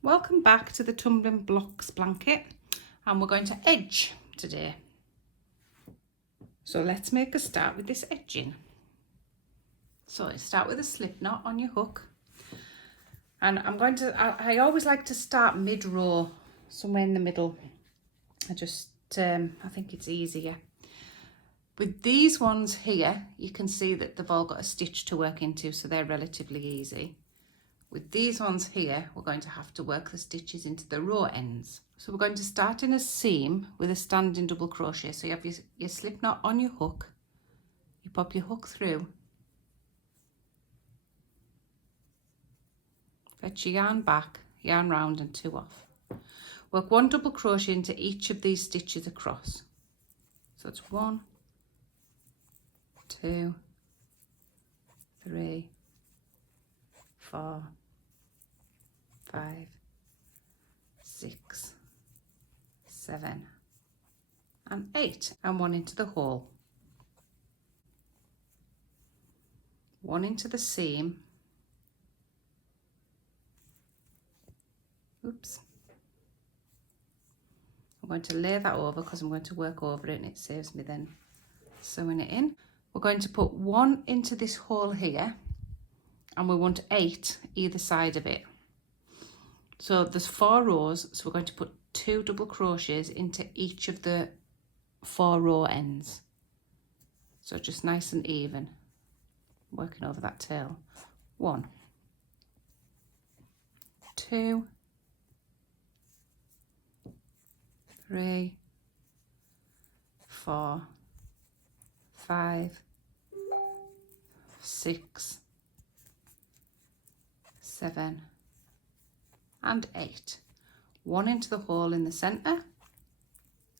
Welcome back to the Tumbling Blocks blanket, and we're going to edge today. So let's make a start with this edging. So start with a slip knot on your hook, and I always like to start mid-row, somewhere in the middle. I think it's easier. With these ones here, you can see that they've all got a stitch to work into, so they're relatively easy. With these ones here, we're going to have to work the stitches into the row ends. So we're going to start in a seam with a standing double crochet. So you have your slip knot on your hook, you pop your hook through, fetch your yarn back, yarn round and 2 off. Work 1 double crochet into each of these stitches across. So it's 1, 2, 3, 4, 5, 6, 7 and 8, and 1 into the hole, 1 into the seam, oops, I'm going to lay that over because I'm going to work over it and it saves me then sewing it in. We're going to put 1 into this hole here, and we want 8 either side of it. So there's 4 rows, so we're going to put 2 double crochets into each of the 4 row ends. So just nice and even, working over that tail. 1, 2, 3, 4, 5, 6, 7 and 8. 1 into the hole in the center,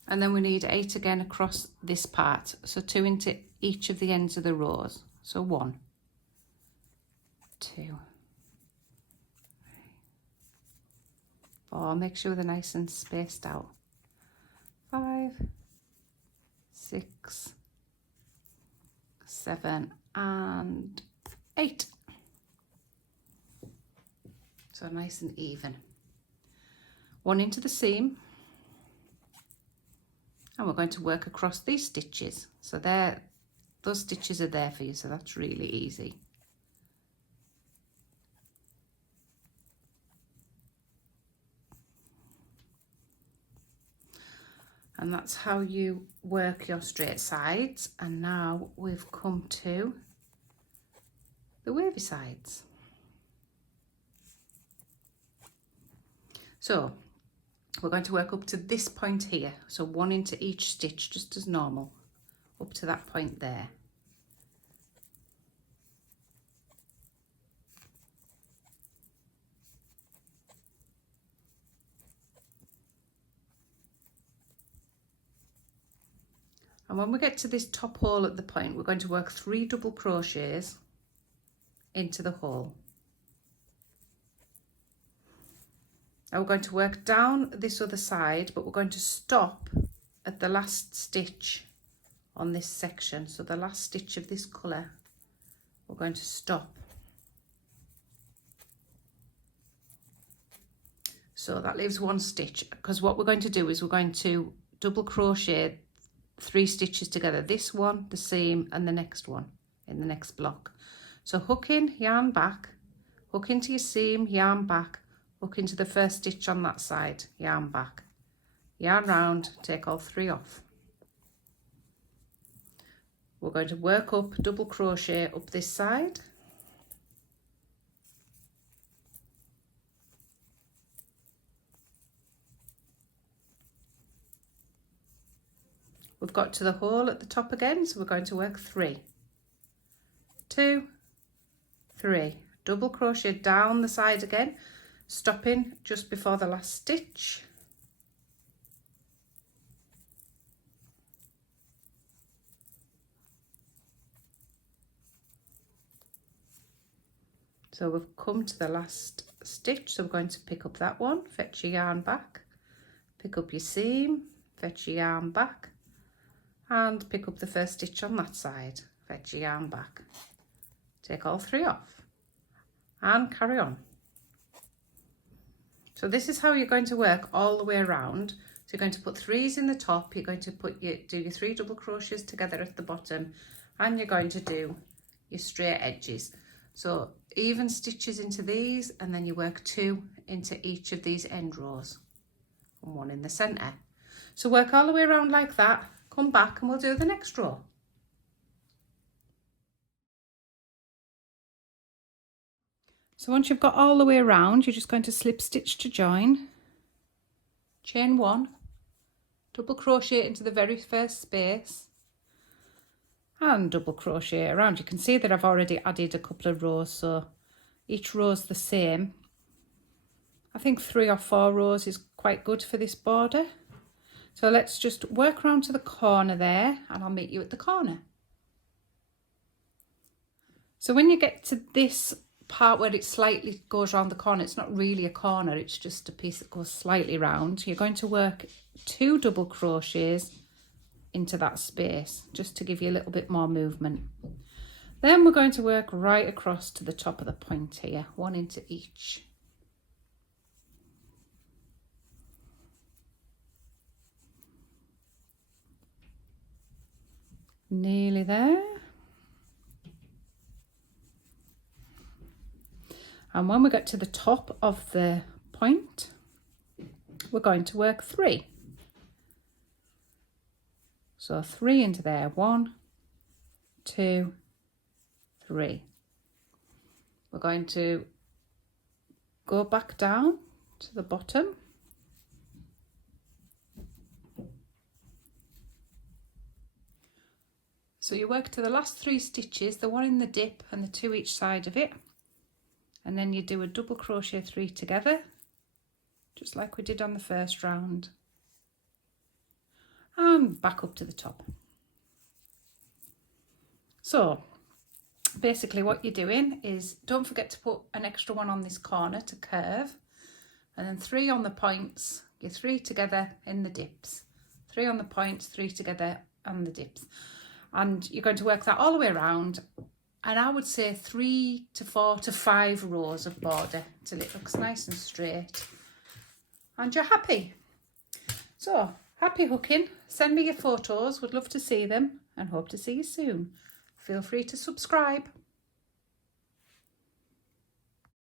and then we need 8 again across this part, so 2 into each of the ends of the rows. So 1, 2, 3, 4, make sure they're nice and spaced out, 5, 6, 7 and 8. So nice and even. 1 into the seam, and we're going to work across these stitches. So those stitches are there for you, so that's really easy. And that's how you work your straight sides. And now we've come to the wavy sides. So we're going to work up to this point here. So 1 into each stitch, just as normal, up to that point there. And when we get to this top hole at the point, we're going to work 3 double crochets into the hole. Now we're going to work down this other side, but we're going to stop at the last stitch on this section. So the last stitch of this colour, we're going to stop. So that leaves 1 stitch, because what we're going to do is we're going to double crochet 3 stitches together, this one, the seam, and the next one in the next block. So hook in, yarn back, hook into your seam, yarn back, hook into the first stitch on that side, yarn back, yarn round, take all 3 off. We're going to work up, double crochet up this side, we've got to the hole at the top again, so we're going to work 3, 2, 3, double crochet down the side again, stopping just before the last stitch, so we've come to the last stitch, so we're going to pick up that one, fetch your yarn back, pick up your seam, fetch your yarn back, and pick up the first stitch on that side, fetch your yarn back, take all 3 off and carry on. So this is how you're going to work all the way around. So you're going to put 3s in the top, you're going to do your 3 double crochets together at the bottom, and you're going to do your straight edges. So even stitches into these, and then you work 2 into each of these end rows and 1 in the centre. So work all the way around like that, come back and we'll do the next row. So once you've got all the way around, you're just going to slip stitch to join, chain 1, double crochet into the very first space, and double crochet around. You can see that I've already added a couple of rows, so each row is the same. I think 3 or 4 rows is quite good for this border. So let's just work around to the corner there, and I'll meet you at the corner. So when you get to this part where it slightly goes around the corner, it's not really a corner, it's just a piece that goes slightly round. You're going to work 2 double crochets into that space just to give you a little bit more movement. Then we're going to work right across to the top of the point here, 1 into each. Nearly there. And when we get to the top of the point, we're going to work 3. So 3 into there, 1, 2, 3. We're going to go back down to the bottom. So you work to the last 3 stitches, the 1 in the dip and the 2 each side of it. And then you do a double crochet 3 together, just like we did on the first round, and back up to the top. So basically what you're doing is, don't forget to put an extra 1 on this corner to curve, and then 3 on the points, your 3 together in the dips, 3 on the points, 3 together on the dips, and you're going to work that all the way around. And I would say 3 to 4 to 5 rows of border till it looks nice and straight and you're happy. So happy hooking. Send me your photos, would love to see them, and hope to see you soon. Feel free to subscribe.